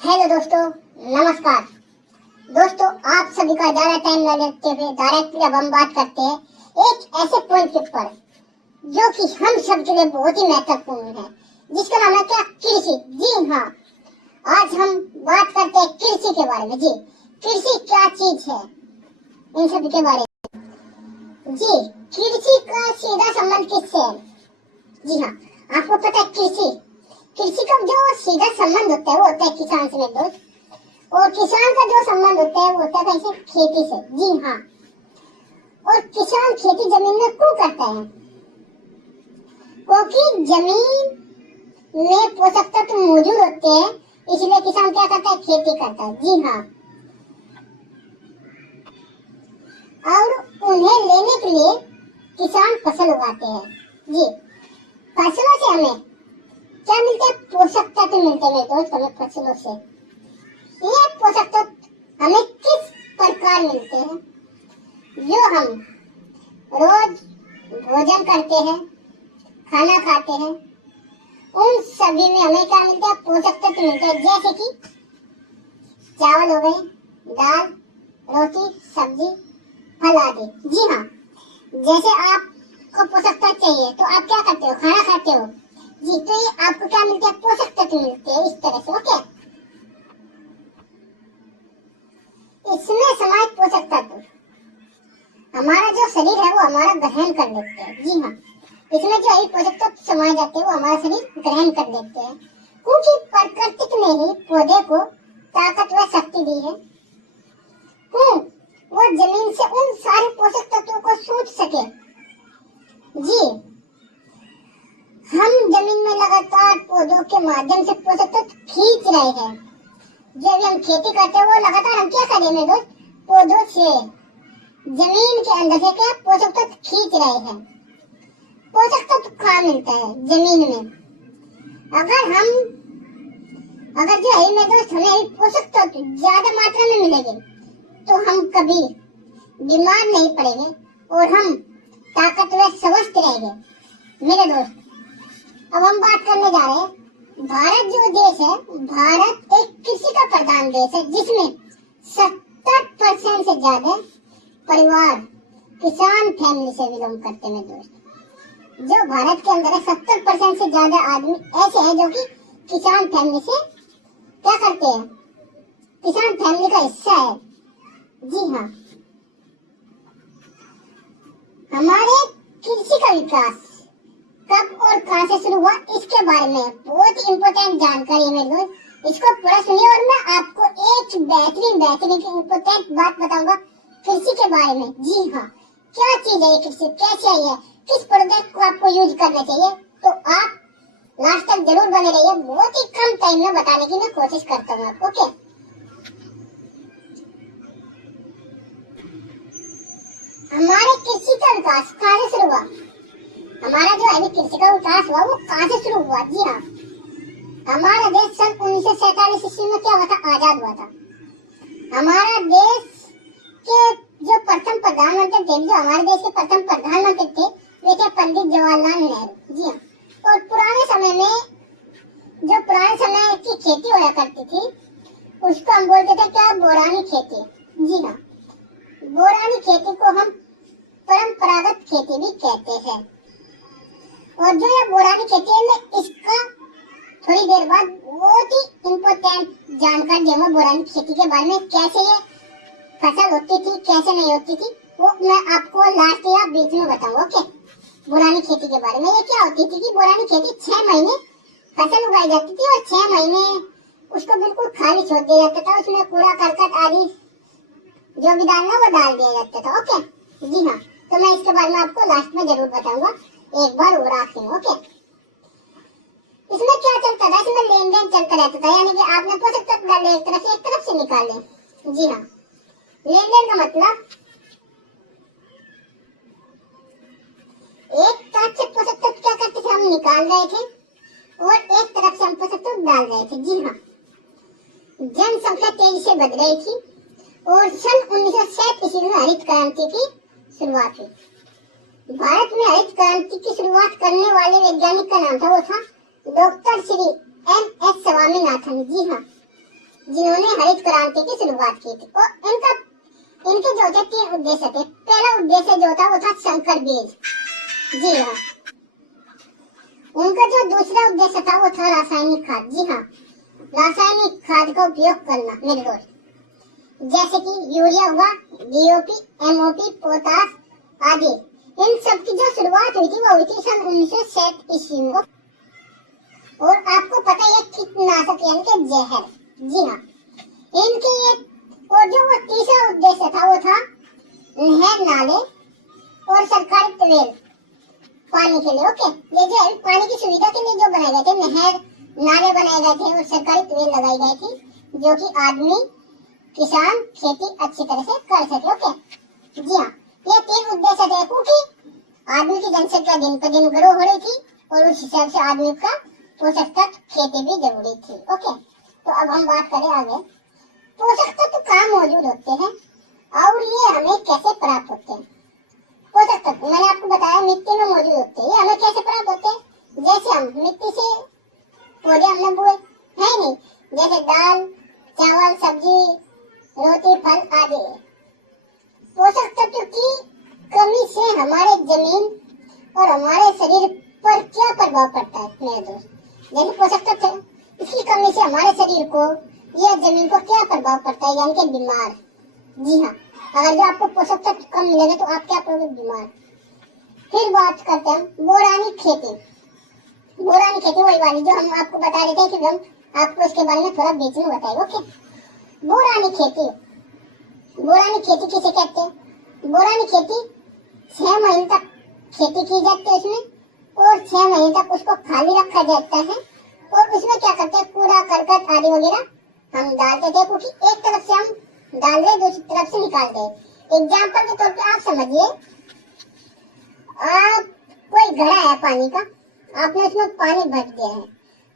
Hello दोस्तों, नमस्कार। दोस्तों, आप सभी का ज्यादा टाइम न लेते हुए डायरेक्टली अब हम बात करते हैं एक ऐसे पॉइंट के ऊपर जो कि हम सब के लिए बहुत ही महत्वपूर्ण है, जिसका नाम है क्या? कृषि। जी हाँ, आज हम बात करते हैं कृषि के बारे में। जी, कृषि क्या चीज है, इन सभी के बारे में। जी, कृषि का सीधा संबंध किससे है? जी हाँ, आपको पता है कृषि का जो सीधा संबंध होता है वो होता है किसान से, मेरे दोस्त। और किसान का जो संबंध होता है वो होता है कैसे? खेती से। जी हाँ, और किसान खेती जमीन में क्यों करता है? क्योंकि जमीन में पोषक तत्व मौजूद होते हैं, इसलिए किसान क्या करता है? खेती करता है। जी हाँ, और उन्हें लेने के लिए किसान फसल उगाते हैं। जी, फसलों से हमें क्या मिलता है? पोषक तत्व मिलते हैं मेरे दोस्त, हमें फसलों से। ये पोषक तत्व हमें किस प्रकार मिलते हैं? जो हम रोज भोजन करते हैं, खाना खाते हैं, उन सभी में हमें क्या मिलता है? पोषक तत्व मिलते हैं। जैसे कि चावल हो गए, दाल, रोटी, सब्जी, फल आदि। जी हाँ, जैसे आपको पोषक तत्व चाहिए तो आप क्या करते हो? खाना खाते हो। जी, तो ये आपको क्या मिलते हैं? पोषक तत्व मिलते हैं, इस तरह से। ओके, इसमें समाहित पोषक तत्व हमारा जो शरीर है वो हमारा ग्रहण कर लेते हैं। जी हाँ, इसमें जो है पोषक तत्व समाये जाते हैं वो हमारा शरीर ग्रहण कर लेते हैं, क्योंकि प्रकृति ने ही पौधे को ताकत व शक्ति दी है। वो जमीन से उन सारे पोषक तत्वों को सोच सके। जी, हम जमीन में लगातार पौधों के माध्यम से पोषक तत्व खींच रहे हैं। जब हम खेती करते हैं वो लगातार हम क्या कर रहे हैं दोस्त? पौधों से जमीन के अंदर से क्या पोषक तत्व खींच रहे हैं। पोषक तत्व कहाँ मिलता है? जमीन में। अगर जो है मेरे दोस्त हमें पोषक तत्व ज्यादा मात्रा में मिलेंगे तो हम कभी बीमार नहीं पड़ेंगे और हम ताकतवर स्वस्थ रहेंगे। मेरे दोस्त, अब हम बात करने जा रहे हैं भारत जो देश है, भारत एक कृषि का प्रधान देश है, जिसमें 70% से ज्यादा परिवार किसान फैमिली से बिलोंग करते हैं। दोस्त, जो भारत के अंदर है 70% से ज्यादा आदमी ऐसे हैं जो कि किसान फैमिली से क्या करते हैं? किसान फैमिली का हिस्सा है। जी हाँ, हमारे कृषि का विकास कब और कहां से शुरू हुआ, इसके बारे में बहुत इंपोर्टेंट जानकारी है मेरे दोस्त। इसको पूरा सुनिए और मैं आपको एक बेहतरीन इंपोर्टेंट बात बताऊंगा कृषि के बारे में। जी हाँ, क्या चीज है ये कृषि, कैसे है ये, किस प्रोडक्ट को आपको यूज करना चाहिए, तो आप लास्ट तक जरूर बने रहिए। बहुत ही कम टाइम में बताने की मैं कोशिश करता हूँ आपको। ओके, हमारे कृषि का विकास कहां से शुरू हुआ? हमारा जो है कृषि का विकास हुआ वो कहां से शुरू हुआ? जी हाँ, हमारा देश सन 1947 ईस्वी में क्या हुआ था? आजाद हुआ था। हमारा देश के जो प्रथम प्रधानमंत्री थे, जो हमारे देश के प्रथम प्रधानमंत्री थे, वे थे पंडित जवाहरलाल नेहरू। जी हाँ, और पुराने समय की खेती होया करती थी उसको हम बोलते थे क्या? बोरानी खेती। जी हाँ, बोरानी खेती को हम परंपरागत खेती भी कहते हैं। और जो ये बोरानी खेती है मैं इसका थोड़ी देर बाद बहुत ही इम्पोर्टेंट जानकारी दूंगा बोरानी खेती के बारे में। कैसे ये फसल होती थी, कैसे नहीं होती थी, वो मैं आपको लास्ट या बीच में बताऊंगा। ओके, बोरानी खेती के बारे में ये क्या होती थी कि बोरानी खेती 6 महीने फसल उगाई जाती थी और 6 महीने उसको बिल्कुल खाली छोड़ दिया जाता था। उसमें कूड़ा करकट आदि जो भी डालना वो डाल दिया जाता था। ओके, जी हाँ, तो मैं इसके बारे में आपको लास्ट में जरूर बताऊंगा, एक बार और आखिर में। ओके, इसमें क्या चलता था? इसमें लेन देन चलता रहता था, यानी कि आपने पोषक तत्व डाले एक तरफ से निकाले। जी हाँ, लेन देन का मतलब एक तरफ से पोषक तत्व क्या करते थे? हम निकाल रहे थे और एक तरफ से हम पोषक तत्व डाल रहे थे। जी हाँ, जनसंख्या तेजी से बढ़ रही थी और सन 1960 ईस्वी में हरित क्रांति की शुरुआत हुई। भारत में हरित क्रांति की शुरुआत करने वाले वैज्ञानिक का नाम था, वो था doctor Shri M S Swaminathan. जी हाँ, जिन्होंने हरित क्रांति की शुरुआत की थी। और इनके जो थे 3 उद्देश्य थे। पहला उद्देश्य जो था वो था संकर बीज। जी हाँ। उनका जो दूसरा उद्देश्य था वो था रासायनिक खाद। जी हाँ, रासायनिक खाद का उपयोग करना मेरे दोस्त, जैसे कि यूरिया हुआ, डीओपी, एमओपी, पोटास आदि। इन सब की जो शुरुआत हुई थी वो हुई थी सन 1960 ईस्वी में। और आपको पता है कीटनाशक यानी कि जहर। जी हाँ, इनके ये और जो वो तीसरा उद्देश्य था वो था नहर, नाले और सरकारी ट्यूबवेल पानी के लिए। ओके, ये जो है पानी की सुविधा के लिए जो बनाए गए थे, नहर नाले बनाए गए थे और सरकारी ट्यूबवेल लगाई गई थी, जो कि आदमी किसान खेती अच्छी तरह से कर सके। ओके, जी हाँ, ये 3 उद्देश्य थे, क्योंकि आदमी की जनसंख्या दिन पर दिन ग्रो हो रही थी और उस हिसाब से आदमी का पोषक तत्व खेती भी जरूरी थी। ओके, तो अब हम बात करें आगे। पोषक तत्व कहाँ मौजूद होते हैं और ये हमें कैसे प्राप्त होते हैं? पोषक तत्व मैंने आपको बताया मिट्टी में मौजूद होते हैं। ये हमें कैसे प्राप्त होते हैं? जैसे हम मिट्टी से पौधे हमने बोए है नहीं, जैसे दाल, चावल, सब्जी, रोटी, फल आदि। पोषक तत्व की कमी से हमारे जमीन और हमारे शरीर पर क्या प्रभाव पड़ता है मेरे दोस्त? जैसे पोषक तत्व इसकी कमी से हमारे शरीर को या जमीन को क्या प्रभाव पड़ता है, यानी कि बीमार। जी हाँ, अगर जो आपको पोषक तत्व कम मिलेगा तो आप क्या करोगे? बीमार। फिर बात करते हैं बोरानी खेती। बोरानी खेती वही वाली जो हम आपको बता रहे थे कि हम आपको इसके बारे में थोड़ा बीच में बताएंगे। ओके, बोरानी खेती। बोरानी खेती किसे कहते हैं? बोरानी खेती 6 महीने तक खेती की जाती है उसमें, और 6 महीने तक उसको खाली रखा जाता है। और उसमें क्या करते हैं, कूड़ा करकट आदि वगैरह हम डालते थे, क्योंकि एक तरफ से हम डाल रहे दूसरी तरफ से निकाल रहे। एग्जाम्पल के तौर पे आप समझिए, आप कोई घड़ा है पानी का, आपने उसमें पानी भर दिया है,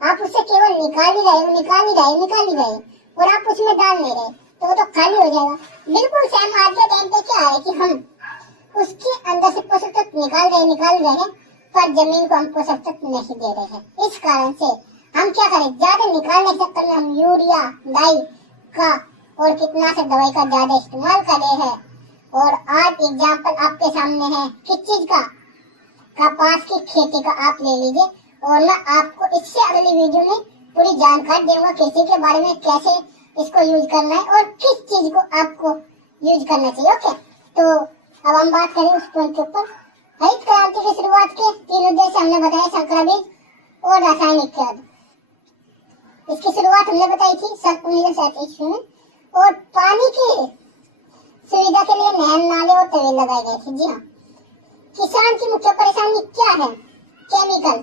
आप उससे केवल निकाल ही रहे और आप उसमें डाल नहीं रहे, तो वो तो खाली हो जाएगा। बिल्कुल सेम आज के टाइम पे क्या है कि हम उसके अंदर से पोषक तत्व निकाल रहे हैं, पर जमीन को हम पोषक तत्व नहीं दे रहे हैं। इस कारण से हम क्या करें, ज्यादा निकालने के चक्कर में हम यूरिया, डाई का और कीटनाशक दवाई का ज्यादा इस्तेमाल कर रहे हैं। और आज एग्जाम्पल आपके सामने है किस चीज का? कपास की खेती का आप ले लीजिए, और मैं आपको इससे अगली वीडियो में पूरी जानकारी दूंगा कृषि के बारे में, कैसे इसको यूज करना है और किस चीज को आपको यूज करना चाहिए। ओके, तो अब हम बात करें उस पॉइंट के ऊपर। हरित क्रांति की शुरुआत के 3 उद्देश्य हमने बताया, संकर बीज और रासायनिक खाद। इसकी शुरुआत हमने बताई थी सन 1960 ईस्वी में, और पानी की सुविधा के लिए नहर, नाले और ट्यूबवेल लगाए गए थे। जी हाँ, किसान की मुख्य परेशानी क्या है? केमिकल।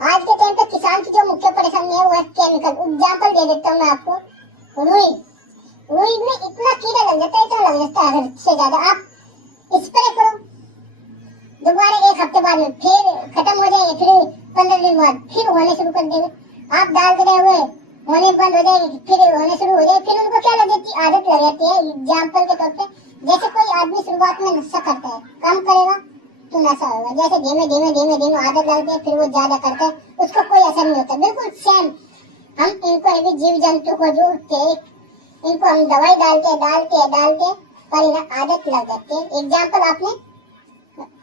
आज के टाइम पे किसान की जो मुख्य परेशानी है वो है केमिकल। एग्जाम्पल दे देता हूँ मैं आपको, रुई में इतना कीड़ा लग जाता है हद से ज्यादा। आप स्प्रे करो, दोबारा 1 हफ्ते बाद में फिर खत्म हो जाएंगे, फिर 15 दिन बाद फिर होने शुरू कर देंगे। आप डालते रहे हुए होने बंद हो जाएगी, फिर होने शुरू हो जाएगी, फिर उनको क्या लग जाती है? आदत लग जाती है। एग्जाम्पल के तौर पे जैसे कोई आदमी शुरुआत में नशा करता है, कम करेगा तो नशा होगा, जैसे धीमे धीमे आदत लगती है, फिर वो ज्यादा करता है, उसको कोई असर नहीं होता। बिल्कुल सेम हम इनको भी जीव जंतु को जो थे, इनको हम दवाई डालते पर इन्हें आदत लग जाती है। एग्जाम्पल आपने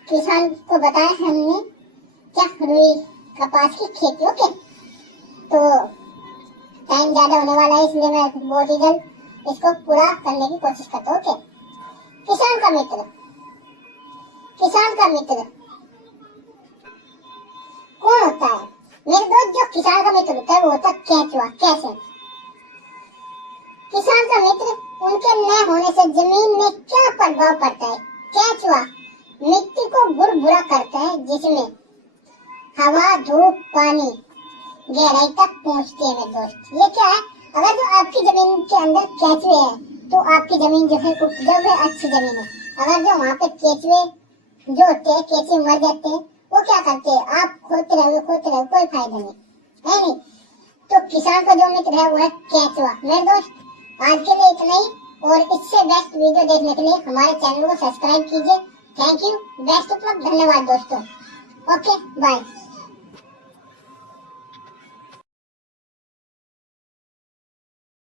किसान को बताया हमने क्या, रुई कपास की खेती। ओके, तो टाइम ज्यादा होने वाला है, इसलिए मैं बहुत ही जल्द इसको पूरा करने की कोशिश करता हूँ। ओके, किसान का मित्र कौन होता है मेरे दोस्त? जो किसान का मित्र होता है वो होता है केंचुआ। कैसे? किसान का मित्र उनके न होने से जमीन में क्या प्रभाव पड़ता है? केंचुआ मिट्टी को भुरभुरा करता है, जिसमें हवा, धूप, पानी गहराई तक पहुंचती है मेरे दोस्त। ये क्या है? अगर जो आपकी जमीन के अंदर केंचुए हैं तो आपकी जमीन जो है उपजाऊ है, अच्छी जमीन है। अगर जो वहाँ पे केंचुए जो होते हैं, केंचुए मर जाते हैं, वो क्या करते हैं? आप खोदते रहोगे, कोई फायदा नहीं है। नहीं, तो किसान का जो मित्र है वो है केंचुआ। मेरे दोस्त आज के लिए इतना ही, और इससे बेस्ट वीडियो देखने के लिए हमारे चैनल को सब्सक्राइब कीजिए। Thank you, best of luck, धन्यवाद दोस्तों। Okay, bye.